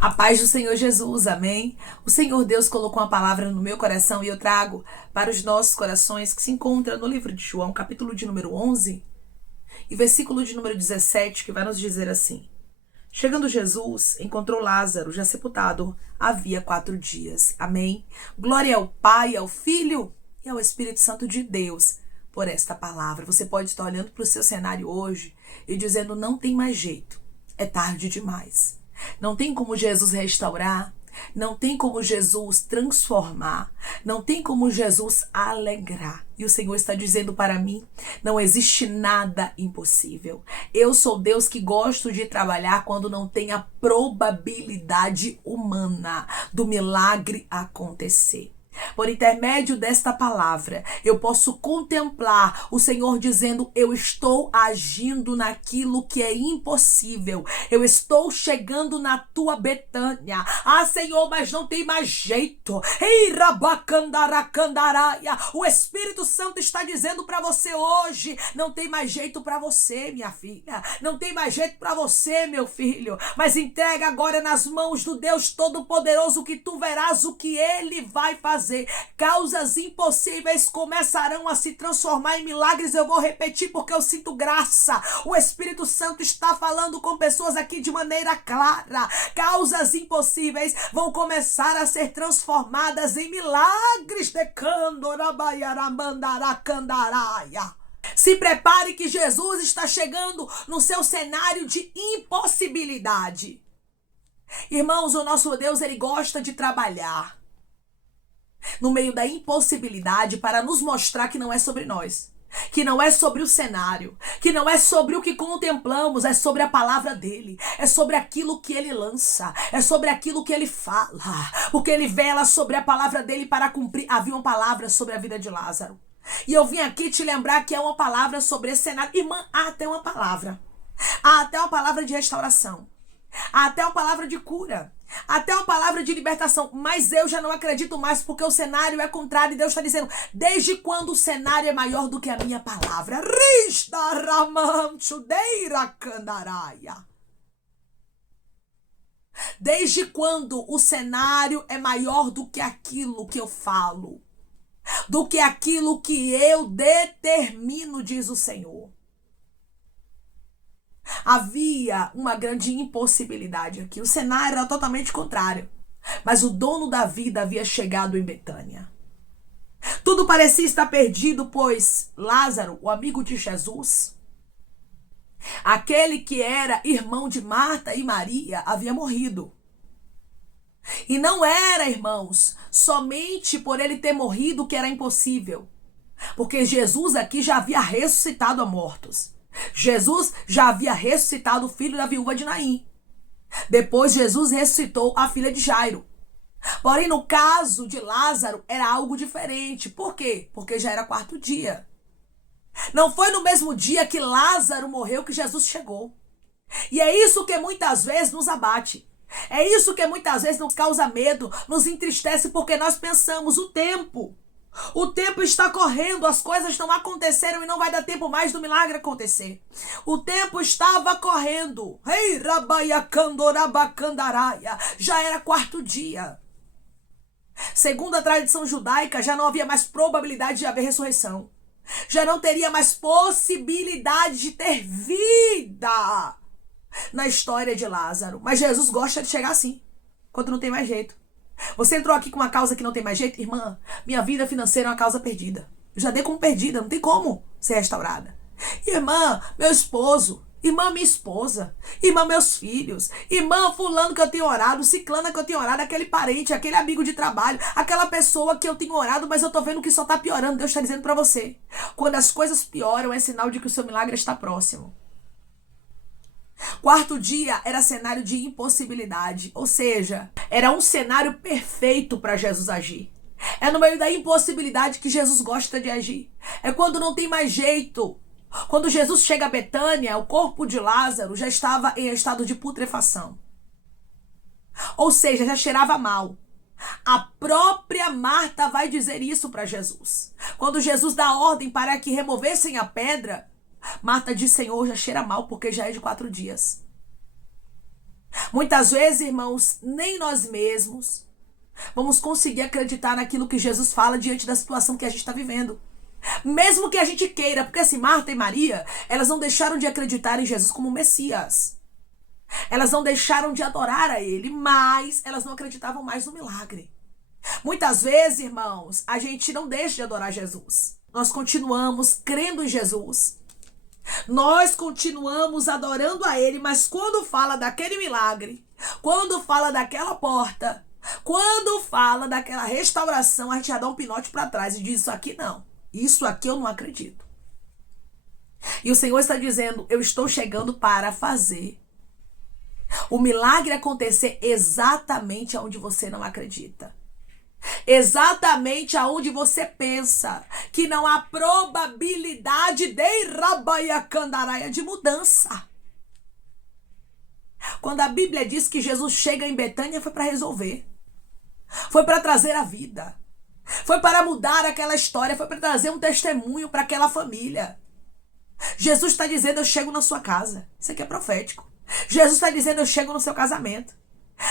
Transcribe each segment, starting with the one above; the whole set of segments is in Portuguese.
A paz do Senhor Jesus, amém? O Senhor Deus colocou uma palavra no meu coração e eu trago para os nossos corações que se encontra no livro de João, capítulo de número 11 e versículo de número 17, que vai nos dizer assim: Chegando Jesus, encontrou Lázaro já sepultado havia 4 dias. Amém? Glória ao Pai, ao Filho e ao Espírito Santo de Deus por esta palavra. Você pode estar olhando para o seu cenário hoje e dizendo: não tem mais jeito, é tarde demais. Não tem como Jesus restaurar, não tem como Jesus transformar, não tem como Jesus alegrar. E o Senhor está dizendo para mim: não existe nada impossível. Eu sou Deus que gosto de trabalhar quando não tem a probabilidade humana do milagre acontecer. Por intermédio desta palavra, eu posso contemplar o Senhor dizendo: eu estou agindo naquilo que é impossível. Eu estou chegando na tua Betânia. Ah, Senhor, mas não tem mais jeito. Ei, rabacandaracandaраia. O Espírito Santo está dizendo para você hoje: não tem mais jeito para você, minha filha. Não tem mais jeito para você, meu filho. Mas entrega agora nas mãos do Deus Todo-Poderoso, que tu verás o que Ele vai fazer. Causas impossíveis começarão a se transformar em milagres. Eu vou repetir porque eu sinto graça. O Espírito Santo está falando com pessoas aqui de maneira clara. Causas impossíveis vão começar a ser transformadas em milagres. Se prepare que Jesus está chegando no seu cenário de impossibilidade. Irmãos, o nosso Deus, ele gosta de trabalhar no meio da impossibilidade para nos mostrar que não é sobre nós, que não é sobre o cenário, que não é sobre o que contemplamos, é sobre a palavra dele, é sobre aquilo que ele lança, é sobre aquilo que ele fala, porque ele vela sobre a palavra dele para cumprir. Havia uma palavra sobre a vida de Lázaro, e eu vim aqui te lembrar que é uma palavra sobre esse cenário. Irmã, há até uma palavra de restauração, há até uma palavra de cura, até uma palavra de libertação, mas eu já não acredito mais, porque o cenário é contrário, e Deus está dizendo: desde quando o cenário é maior do que a minha palavra? Desde quando o cenário é maior do que aquilo que eu falo, do que aquilo que eu determino, diz o Senhor. Havia uma grande impossibilidade aqui. O cenário era totalmente contrário. Mas o dono da vida havia chegado em Betânia. Tudo parecia estar perdido, pois Lázaro, o amigo de Jesus, aquele que era irmão de Marta e Maria, havia morrido. E não era, irmãos, somente por ele ter morrido que era impossível. Porque Jesus aqui já havia ressuscitado a mortos. Jesus já havia ressuscitado o filho da viúva de Naim. Depois Jesus ressuscitou a filha de Jairo. Porém, no caso de Lázaro, era algo diferente. Por quê? Porque já era 4º dia. Não foi no mesmo dia que Lázaro morreu que Jesus chegou. E é isso que muitas vezes nos abate. É isso que muitas vezes nos causa medo, nos entristece, porque nós pensamos: o tempo está correndo, as coisas não aconteceram e não vai dar tempo mais do milagre acontecer. O tempo estava correndo. Ei, já era 4º dia. Segundo a tradição judaica, já não havia mais probabilidade de haver ressurreição. Já não teria mais possibilidade de ter vida na história de Lázaro. Mas Jesus gosta de chegar assim, quando não tem mais jeito. Você entrou aqui com uma causa que não tem mais jeito? Irmã, minha vida financeira é uma causa perdida. Eu já dei como perdida, não tem como ser restaurada. Irmã, meu esposo. Irmã, minha esposa. Irmã, meus filhos. Irmã, fulano que eu tenho orado. Ciclana que eu tenho orado. Aquele parente, aquele amigo de trabalho. Aquela pessoa que eu tenho orado, mas eu tô vendo que só tá piorando. Deus está dizendo para você: quando as coisas pioram, é sinal de que o seu milagre está próximo. 4º dia era cenário de impossibilidade, ou seja, era um cenário perfeito para Jesus agir. É no meio da impossibilidade que Jesus gosta de agir. É quando não tem mais jeito. Quando Jesus chega a Betânia, o corpo de Lázaro já estava em estado de putrefação. Ou seja, já cheirava mal. A própria Marta vai dizer isso para Jesus. Quando Jesus dá ordem para que removessem a pedra, Marta diz: Senhor, já cheira mal, porque já é de 4 dias. Muitas vezes, irmãos, nem nós mesmos vamos conseguir acreditar naquilo que Jesus fala diante da situação que a gente está vivendo. Mesmo que a gente queira, porque assim, Marta e Maria, elas não deixaram de acreditar em Jesus como Messias. Elas não deixaram de adorar a ele, mas elas não acreditavam mais no milagre. Muitas vezes, irmãos, a gente não deixa de adorar Jesus. Nós continuamos crendo em Jesus. Nós continuamos adorando a ele, mas quando fala daquele milagre, quando fala daquela porta, quando fala daquela restauração, a gente já dá um pinote para trás e diz: isso aqui não. Isso aqui eu não acredito. E o Senhor está dizendo: eu estou chegando para fazer o milagre acontecer exatamente onde você não acredita. Exatamente aonde você pensa que não há probabilidade de mudança. Quando a Bíblia diz que Jesus chega em Betânia, foi para resolver. Foi para trazer a vida. Foi para mudar aquela história. Foi para trazer um testemunho para aquela família. Jesus está dizendo: eu chego na sua casa. Isso aqui é profético. Jesus está dizendo: eu chego no seu casamento.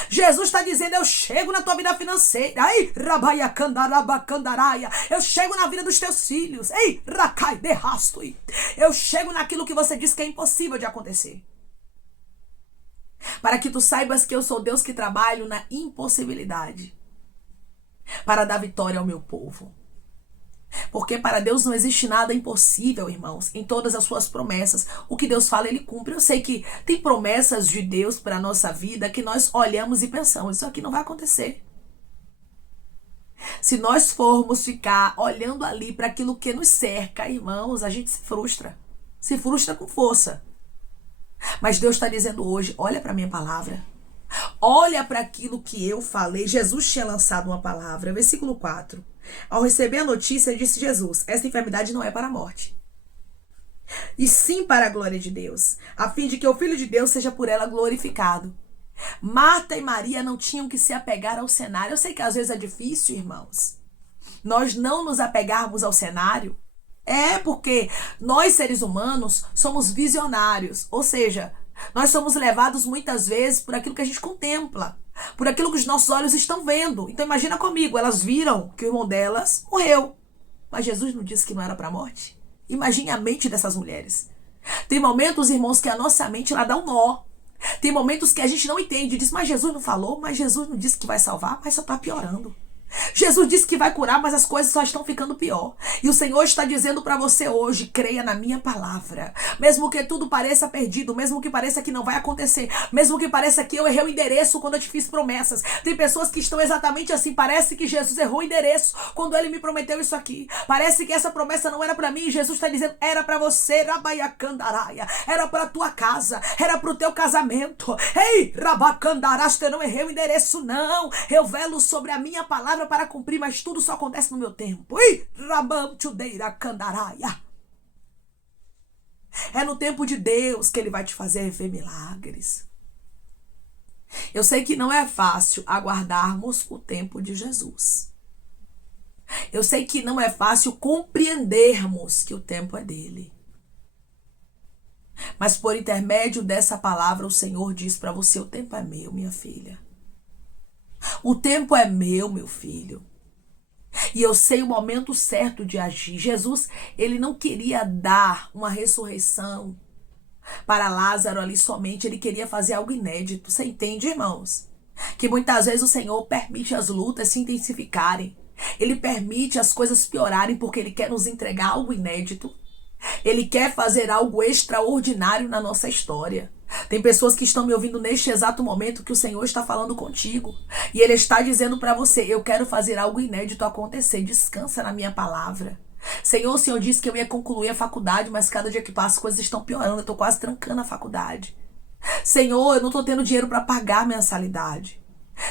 Jesus está dizendo: eu chego na tua vida financeira. Ai, rabaia candaraba candaraia. Eu chego na vida dos teus filhos. Ei, racai de rastui. Eu chego naquilo que você diz que é impossível de acontecer. Para que tu saibas que eu sou Deus que trabalho na impossibilidade, para dar vitória ao meu povo. Porque para Deus não existe nada impossível, irmãos, em todas as suas promessas. O que Deus fala, ele cumpre. Eu sei que tem promessas de Deus para a nossa vida que nós olhamos e pensamos: isso aqui não vai acontecer. Se nós formos ficar olhando ali para aquilo que nos cerca, irmãos, a gente se frustra. Se frustra com força. Mas Deus está dizendo hoje: olha para a minha palavra. Olha para aquilo que eu falei. Jesus tinha lançado uma palavra. Versículo 4. Ao receber a notícia, disse Jesus: esta enfermidade não é para a morte, e sim para a glória de Deus, a fim de que o Filho de Deus seja por ela glorificado. Marta e Maria não tinham que se apegar ao cenário. Eu sei que às vezes é difícil, irmãos, nós não nos apegarmos ao cenário. É porque nós, seres humanos, somos visionários. Ou seja, nós somos levados muitas vezes por aquilo que a gente contempla, por aquilo que os nossos olhos estão vendo. Então imagina comigo, elas viram que o irmão delas morreu, mas Jesus não disse que não era para a morte. Imagine a mente dessas mulheres. Tem momentos, irmãos, que a nossa mente ela dá um nó. Tem momentos que a gente não entende, diz: mas Jesus não falou, mas Jesus não disse que vai salvar, mas só está piorando. Jesus disse que vai curar, mas as coisas só estão ficando pior. E o Senhor está dizendo para você hoje: creia na minha palavra. Mesmo que tudo pareça perdido, mesmo que pareça que não vai acontecer, mesmo que pareça que eu errei o endereço quando eu te fiz promessas. Tem pessoas que estão exatamente assim: parece que Jesus errou o endereço quando ele me prometeu isso aqui. Parece que essa promessa não era para mim. Jesus está dizendo: era para você, rabaiacandaraia. Era para a tua casa, era para o teu casamento. Ei, rabacandaraste, eu não errei o endereço, não. Eu velo sobre a minha palavra para cumprir, mas tudo só acontece no meu tempo. É no tempo de Deus que ele vai te fazer ver milagres. Eu sei que não é fácil aguardarmos o tempo de Jesus. Eu sei que não é fácil compreendermos que o tempo é dele. Mas por intermédio dessa palavra, o Senhor diz para você: o tempo é meu, minha filha. O tempo é meu, meu filho. E eu sei o momento certo de agir. Jesus, ele não queria dar uma ressurreição para Lázaro ali somente. Ele queria fazer algo inédito. Você entende, irmãos? Que muitas vezes o Senhor permite as lutas se intensificarem. Ele permite as coisas piorarem porque ele quer nos entregar algo inédito. Ele quer fazer algo extraordinário na nossa história. Tem pessoas que estão me ouvindo neste exato momento que o Senhor está falando contigo. E ele está dizendo para você: eu quero fazer algo inédito acontecer. Descansa na minha palavra. Senhor, o Senhor disse que eu ia concluir a faculdade, mas cada dia que passa as coisas estão piorando. Eu estou quase trancando a faculdade. Senhor, eu não estou tendo dinheiro para pagar a mensalidade.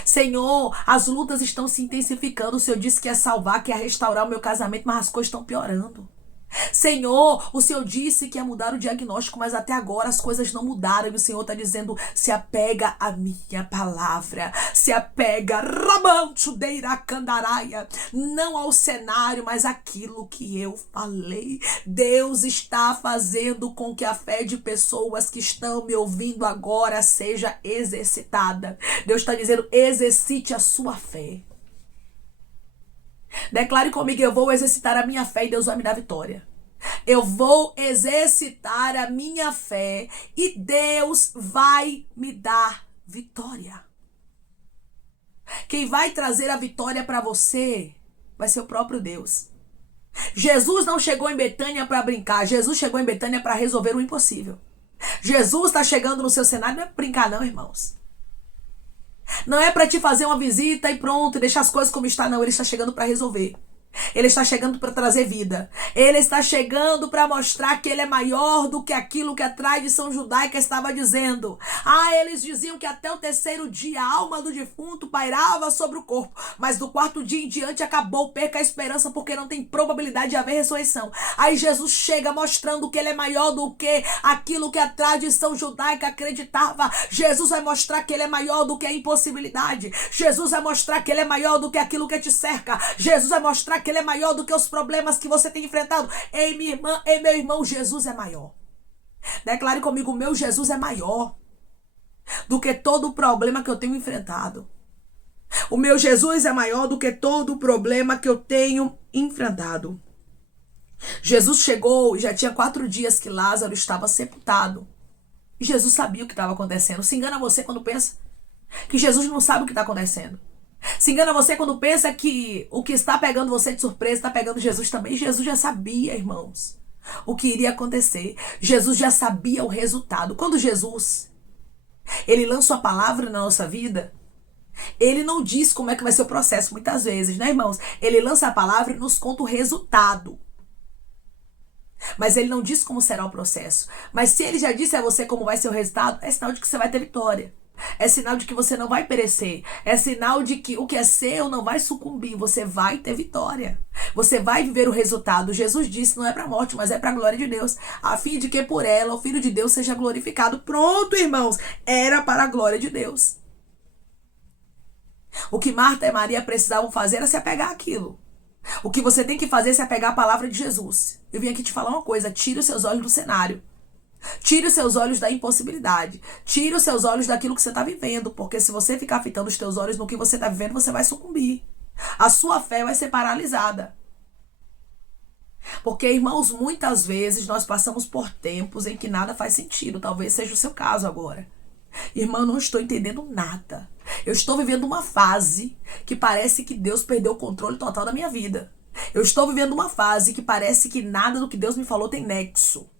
Senhor, as lutas estão se intensificando. O Senhor disse que ia salvar, que ia restaurar o meu casamento, mas as coisas estão piorando. Senhor, o Senhor disse que ia mudar o diagnóstico, mas até agora as coisas não mudaram. E o Senhor está dizendo, se apega à minha palavra. Se apega, Ramanchudeira Candaraia, não ao cenário, mas aquilo que eu falei. Deus está fazendo com que a fé de pessoas que estão me ouvindo agora seja exercitada. Deus está dizendo, exercite a sua fé. Declare comigo, eu vou exercitar a minha fé e Deus vai me dar vitória. Eu vou exercitar a minha fé e Deus vai me dar vitória. Quem vai trazer a vitória para você vai ser o próprio Deus. Jesus não chegou em Betânia para brincar. Jesus chegou em Betânia para resolver o impossível. Jesus está chegando no seu cenário, não é para brincar não, irmãos. Não é para te fazer uma visita e pronto, e deixar as coisas como está, não. Ele está chegando para resolver. Ele está chegando para trazer vida. Ele está chegando para mostrar que ele é maior do que aquilo que a tradição judaica estava dizendo. Eles diziam que até o terceiro dia a alma do defunto pairava sobre o corpo. Mas do quarto dia em diante acabou, perca a esperança porque não tem probabilidade de haver ressurreição. Aí Jesus chega mostrando que ele é maior do que aquilo que a tradição judaica acreditava. Jesus vai mostrar que ele é maior do que a impossibilidade. Jesus vai mostrar que ele é maior do que aquilo que te cerca. Jesus vai mostrar que ele é maior do que os problemas que você tem enfrentado. Ei, minha irmã, ei, meu irmão, Jesus é maior. Declare comigo, meu Jesus é maior do que todo o problema que eu tenho enfrentado. O meu Jesus é maior do que todo o problema que eu tenho enfrentado. Jesus chegou e já tinha 4 dias que Lázaro estava sepultado. E Jesus sabia o que estava acontecendo. Se engana você quando pensa que Jesus não sabe o que está acontecendo. Se engana você quando pensa que o que está pegando você de surpresa está pegando Jesus também. Jesus já sabia, irmãos, o que iria acontecer. Jesus já sabia o resultado. Quando Jesus, ele lança a palavra na nossa vida, ele não diz como é que vai ser o processo muitas vezes, né, irmãos? Ele lança a palavra e nos conta o resultado. Mas ele não diz como será o processo. Mas se ele já disse a você como vai ser o resultado, é sinal de que você vai ter vitória. É sinal de que você não vai perecer. É sinal de que o que é seu não vai sucumbir. Você vai ter vitória. Você vai viver o resultado. Jesus disse, não é para a morte, mas é para a glória de Deus. A fim de que por ela o Filho de Deus seja glorificado. Pronto, irmãos. Era para a glória de Deus. O que Marta e Maria precisavam fazer era se apegar àquilo. O que você tem que fazer é se apegar à palavra de Jesus. Eu vim aqui te falar uma coisa. Tire os seus olhos do cenário. Tire os seus olhos da impossibilidade. Tire os seus olhos daquilo que você está vivendo. Porque se você ficar fitando os teus olhos no que você está vivendo, você vai sucumbir. A sua fé vai ser paralisada. Porque, irmãos, muitas vezes nós passamos por tempos em que nada faz sentido. Talvez seja o seu caso agora. Irmão, eu não estou entendendo nada. Eu estou vivendo uma fase que parece que Deus perdeu o controle total da minha vida. Eu estou vivendo uma fase que parece que nada do que Deus me falou tem nexo.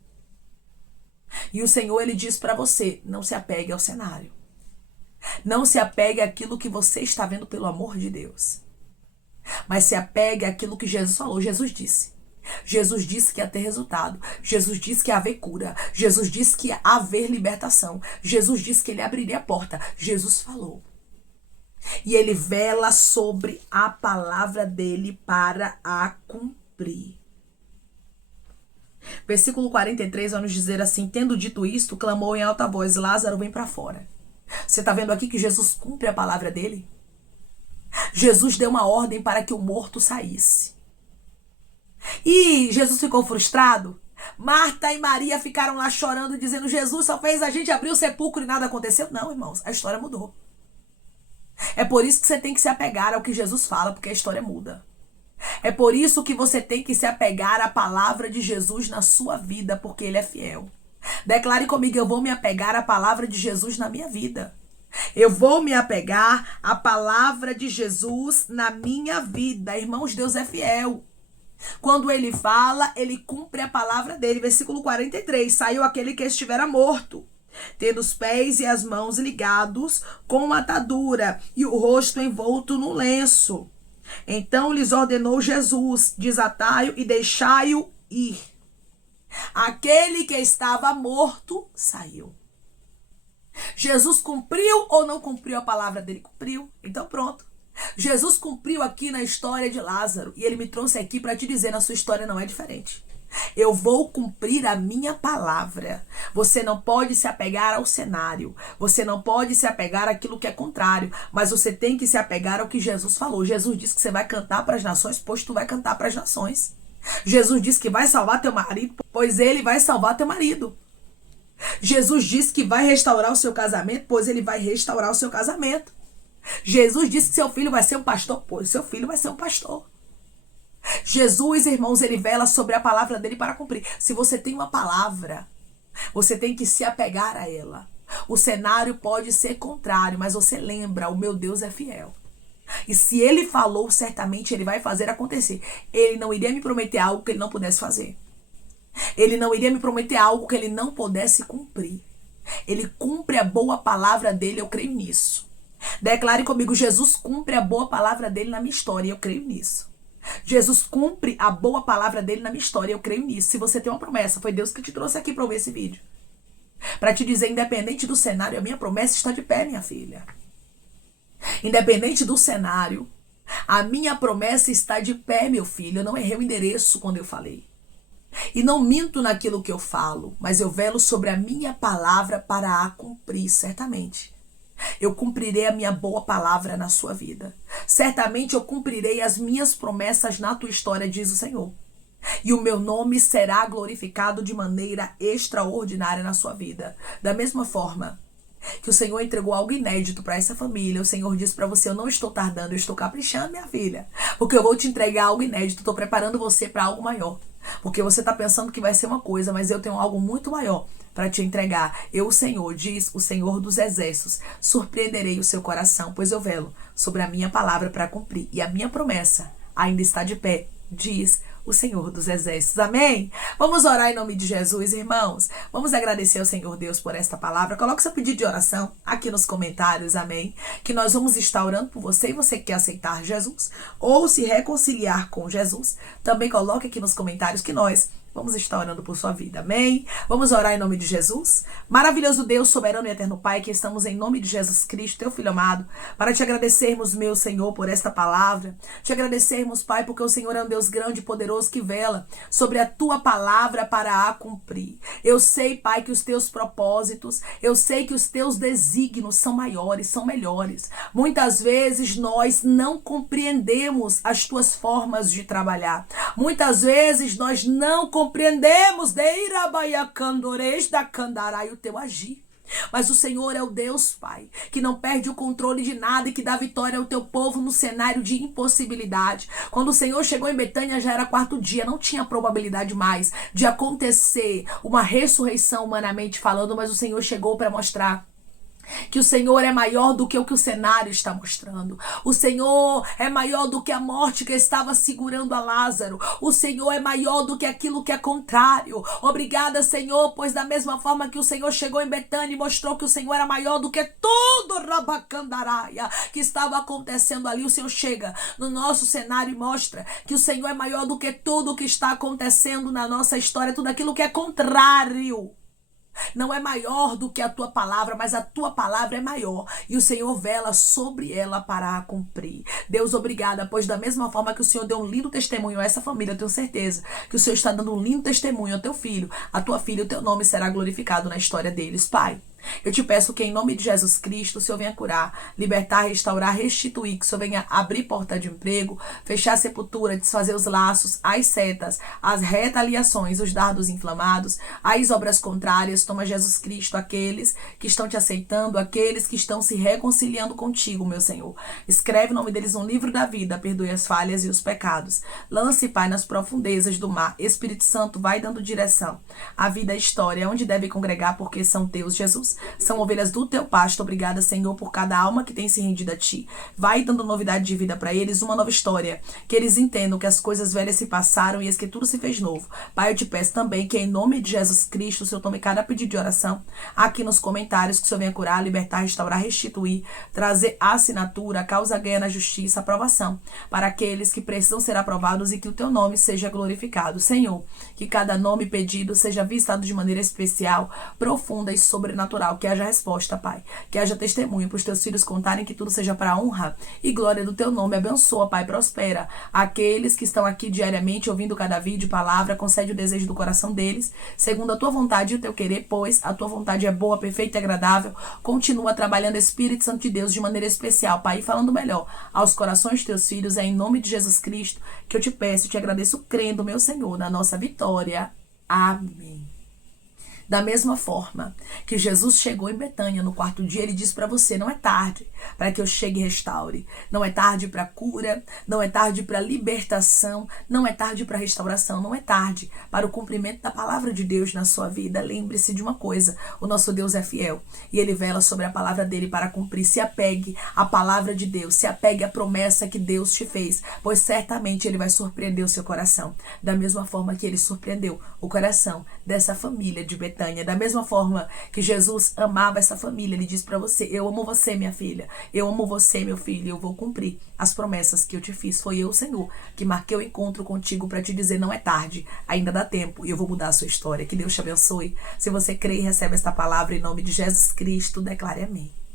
E o Senhor, ele diz para você, não se apegue ao cenário. Não se apegue àquilo que você está vendo pelo amor de Deus. Mas se apegue àquilo que Jesus falou. Jesus disse. Jesus disse que ia ter resultado. Jesus disse que ia haver cura. Jesus disse que ia haver libertação. Jesus disse que ele abriria a porta. Jesus falou. E ele vela sobre a palavra dele para a cumprir. Versículo 43 vai nos dizer assim, tendo dito isto, clamou em alta voz, Lázaro, vem para fora. Você está vendo aqui que Jesus cumpre a palavra dele? Jesus deu uma ordem para que o morto saísse. E Jesus ficou frustrado? Marta e Maria ficaram lá chorando, dizendo, Jesus só fez a gente abrir o sepulcro e nada aconteceu? Não, irmãos, a história mudou. É por isso que você tem que se apegar ao que Jesus fala, porque a história muda. É por isso que você tem que se apegar à palavra de Jesus na sua vida, porque ele é fiel. Declare comigo, eu vou me apegar à palavra de Jesus na minha vida. Eu vou me apegar à palavra de Jesus na minha vida. Irmãos, Deus é fiel. Quando ele fala, ele cumpre a palavra dele. Versículo 43, saiu aquele que estivera morto, tendo os pés e as mãos ligados com uma atadura e o rosto envolto num lenço. Então lhes ordenou Jesus, desatai-o e deixai-o ir. Aquele que estava morto saiu. Jesus cumpriu ou não cumpriu a palavra dele? Cumpriu. Então pronto. Jesus cumpriu aqui na história de Lázaro. E ele me trouxe aqui para te dizer, na sua história não é diferente. Eu vou cumprir a minha palavra. Você não pode se apegar ao cenário. Você não pode se apegar àquilo que é contrário. Mas você tem que se apegar ao que Jesus falou. Jesus disse que você vai cantar para as nações, pois tu vai cantar para as nações. Jesus disse que vai salvar teu marido, pois ele vai salvar teu marido. Jesus disse que vai restaurar o seu casamento, pois ele vai restaurar o seu casamento. Jesus disse que seu filho vai ser um pastor, pois seu filho vai ser um pastor. Jesus, irmãos, ele vela sobre a palavra dele para cumprir. Se você tem uma palavra, você tem que se apegar a ela. O cenário pode ser contrário, mas você lembra, o meu Deus é fiel. E se ele falou, certamente ele vai fazer acontecer. Ele não iria me prometer algo que ele não pudesse fazer. Ele não iria me prometer algo que ele não pudesse cumprir. Ele cumpre a boa palavra dele, eu creio nisso. Declare comigo, Jesus cumpre a boa palavra dele na minha história, eu creio nisso. Jesus cumpre a boa palavra dele na minha história, eu creio nisso. Se você tem uma promessa, foi Deus que te trouxe aqui para ouvir esse vídeo. Para te dizer, independente do cenário, a minha promessa está de pé, minha filha. Independente do cenário, a minha promessa está de pé, meu filho. Eu não errei o endereço quando eu falei. E não minto naquilo que eu falo, mas eu velo sobre a minha palavra para a cumprir, certamente. Eu cumprirei a minha boa palavra na sua vida. Certamente eu cumprirei as minhas promessas na tua história, diz o Senhor. E o meu nome será glorificado de maneira extraordinária na sua vida. Da mesma forma que o Senhor entregou algo inédito para essa família, o Senhor disse para você, eu não estou tardando, eu estou caprichando, minha filha. Porque eu vou te entregar algo inédito, estou preparando você para algo maior. Porque você está pensando que vai ser uma coisa, mas eu tenho algo muito maior para te entregar. Eu, o Senhor, diz o Senhor dos Exércitos, surpreenderei o seu coração, pois eu velo sobre a minha palavra para cumprir. E a minha promessa ainda está de pé, diz o Senhor dos Exércitos. Amém? Vamos orar em nome de Jesus, irmãos. Vamos agradecer ao Senhor Deus por esta palavra. Coloque seu pedido de oração aqui nos comentários, amém? Que nós vamos estar orando por você e você que quer aceitar Jesus ou se reconciliar com Jesus, também coloque aqui nos comentários que nós vamos estar orando por sua vida, amém? Vamos orar em nome de Jesus. Maravilhoso Deus, soberano e eterno Pai, que estamos em nome de Jesus Cristo, teu Filho amado, para te agradecermos, meu Senhor, por esta palavra. Te agradecermos, Pai, porque o Senhor é um Deus grande e poderoso que vela sobre a tua palavra para a cumprir. Eu sei, Pai, que os teus propósitos, eu sei que os teus desígnios são maiores, são melhores. Muitas vezes nós não compreendemos as tuas formas de trabalhar. Muitas vezes nós não compreendemos o teu agir. Mas o Senhor é o Deus, Pai, que não perde o controle de nada e que dá vitória ao teu povo no cenário de impossibilidade. Quando o Senhor chegou em Betânia, já era quarto dia, não tinha probabilidade mais de acontecer uma ressurreição humanamente falando, mas o Senhor chegou para mostrar que o Senhor é maior do que o cenário está mostrando. O Senhor é maior do que a morte que estava segurando a Lázaro. O Senhor é maior do que aquilo que é contrário. Obrigada, Senhor, pois da mesma forma que o Senhor chegou em Betânia e mostrou que o Senhor era maior do que tudo rabacandaraia que estava acontecendo ali, o Senhor chega no nosso cenário e mostra que o Senhor é maior do que tudo que está acontecendo na nossa história, tudo aquilo que é contrário. Não é maior do que a tua palavra, mas a tua palavra é maior. E o Senhor vela sobre ela para a cumprir. Deus, obrigada, pois da mesma forma que o Senhor deu um lindo testemunho a essa família, eu tenho certeza que o Senhor está dando um lindo testemunho ao teu filho, a tua filha, o teu nome será glorificado na história deles, Pai. Eu te peço que em nome de Jesus Cristo o Senhor venha curar, libertar, restaurar, restituir, que o Senhor venha abrir porta de emprego, fechar a sepultura, desfazer os laços, as setas, as retaliações, os dardos inflamados, as obras contrárias. Toma, Jesus Cristo, aqueles que estão te aceitando, aqueles que estão se reconciliando contigo, meu Senhor. Escreve o nome deles no livro da vida, perdoe as falhas e os pecados. Lance, Pai, nas profundezas do mar. Espírito Santo, vai dando direção. A vida, a história, onde deve congregar, porque são teus, Jesus. São ovelhas do teu pasto. Obrigada, Senhor, por cada alma que tem se rendido a ti. Vai dando novidade de vida para eles, uma nova história. Que eles entendam que as coisas velhas se passaram e que tudo se fez novo. Pai, eu te peço também que em nome de Jesus Cristo, o Senhor tome cada pedido de oração aqui nos comentários, que o Senhor venha curar, libertar, restaurar, restituir, trazer a assinatura, a causa ganha na justiça, aprovação para aqueles que precisam ser aprovados e que o teu nome seja glorificado. Senhor, que cada nome pedido seja visitado de maneira especial, profunda e sobrenatural sobrenatural, que haja resposta, Pai, que haja testemunho para os teus filhos contarem, que tudo seja para a honra e glória do teu nome. Abençoa, Pai, prospera aqueles que estão aqui diariamente ouvindo cada vídeo, palavra, concede o desejo do coração deles, segundo a tua vontade e o teu querer, pois a tua vontade é boa, perfeita e agradável. Continua trabalhando, Espírito Santo de Deus, de maneira especial, Pai, e falando melhor aos corações de teus filhos. É em nome de Jesus Cristo que eu te peço e te agradeço, crendo, meu Senhor, na nossa vitória. Amém. Da mesma forma que Jesus chegou em Betânia no quarto dia, ele disse para você: não é tarde para que eu chegue e restaure. Não é tarde para cura, não é tarde para libertação, não é tarde para restauração, não é tarde para o cumprimento da palavra de Deus na sua vida. Lembre-se de uma coisa: o nosso Deus é fiel e ele vela sobre a palavra dele para cumprir. Se apegue à palavra de Deus, se apegue à promessa que Deus te fez, pois certamente ele vai surpreender o seu coração, da mesma forma que ele surpreendeu o coração dessa família de Betânia. Da mesma forma que Jesus amava essa família, ele diz para você: eu amo você, minha filha, eu amo você, meu filho, eu vou cumprir as promessas que eu te fiz. Foi eu, Senhor, que marquei o encontro contigo para te dizer: não é tarde, ainda dá tempo e eu vou mudar a sua história. Que Deus te abençoe. Se você crê e recebe esta palavra em nome de Jesus Cristo, declare amém.